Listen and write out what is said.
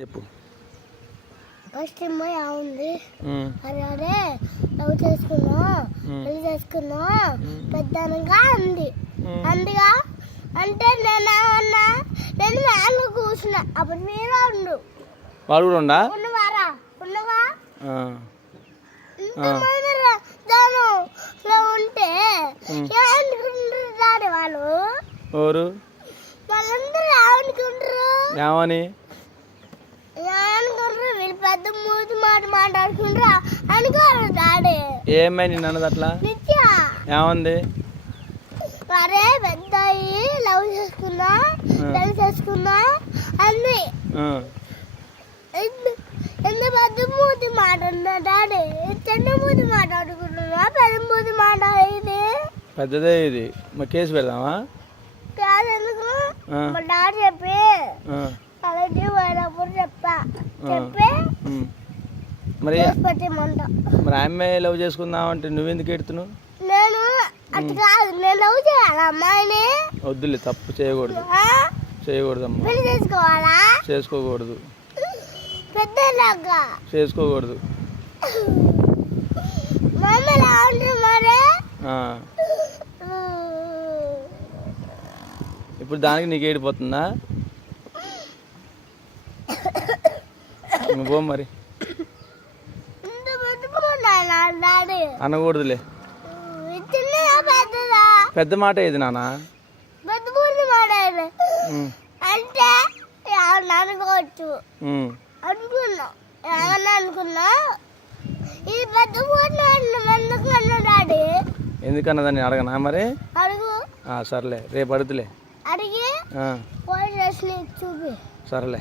చెప్పు. ఫస్ట్ అమ్మాయి ఉంది. అరే లవ్ చేసుకున్నా పెళ్ళి చేసుకున్నా. పెద్దనగా అంది. ఉమ్. అందుగా? అంటే నేను ఏమన్నా నేను మేలు కూర్చున్నా. అప్పుడు మీరు ఉండు. వాడు కూడా ఉండా? ఉన్నవారా? ఉన్నవా? దానిలో ఉంటే. ఏమనుకుంటారు వాళ్ళు? ఎవరు? వాళ్ళందరూ ఏమనుకుంటారు ఏమని? వీళ్ళు పెద్ద మూతి మాట మాట్లాడుకుంటారు అనుకోరు డాడీ. ఏమై నిన్ను అన్నది అట్లా? నిత్య. ఏమంది? అరే పెద్ద లవ్ చేసుకున్నా. లవ్ చేసుకున్నా ఎందు- ఎంత పెద్ద మూతి మాట్లాడుతున్నా డాడీ. చిన్న మూతి మాట్లాడుకుంటున్నా పెద్ద మూతి మాట్లాడేది పెద్దదే ఇది. మరి కేసు పెడదామా? కాదు ఎందుకు? మా డాడీ చెప్పి. అలాంటి పోయినప్పుడు చెప్పా. చెప్పి. మరి మరి ఆమె లవ్ చేసుకుందాం అంటే నువ్వెందుకు ఎడుతున్నావు నేను నేను లవ్ చేయాలా. అమ్మాయిని వద్దులే తప్పు చేయకూడదు. చేసుకోవాలా? చేసుకోకూడదు. చేసుకోకూడదు. ఇప్పుడు దానికి నీకు ఏడిపోతుందా? మరి. అనకూడదులే. పెద్ద మాట ఏది ఉమ్, అంటే అనుకోవచ్చు. అనుకున్నా. అనుకున్నా? ఇది పెద్ద పూర్తి ఎందుకు అన్నా డాడీ? ఎందుకన్నదని అడగనా మరి? అడుగు. సర్లే. రేపు అడుగుతులే. అడిగి సరేలే.